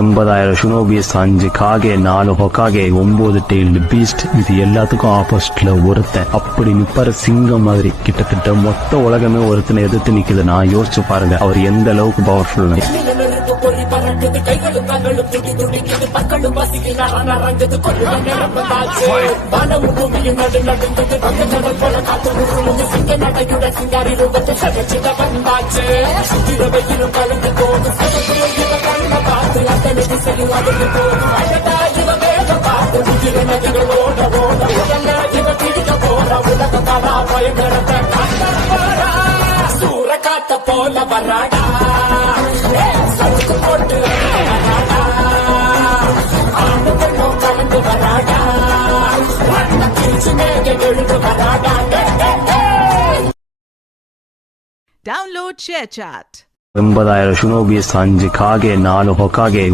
80,000 ஷினோபியஸ் 5 காகே 4 Hokage 9 tailed Beast. இது எல்லாத்துக்கும் ஆப்போசிட்ல ஒருத்தன் அப்படி நிப்பாரு சிங்கம் மாதிரி. கிட்டத்தட்ட மொத்த உலகமே ஒருத்தனை எதிர்த்து நிக்குது. நான் யோசிச்சு பாருங்க அவர் எந்த அளவுக்கு பவர்ஃபுல். சூரகாத்த போல வராடா போட்டு கலந்து வராடா எழுந்து வராடா. Download ShareChat. 80,000 ஷினோபியஸ் 5 காகே 4 ஹொக்காகே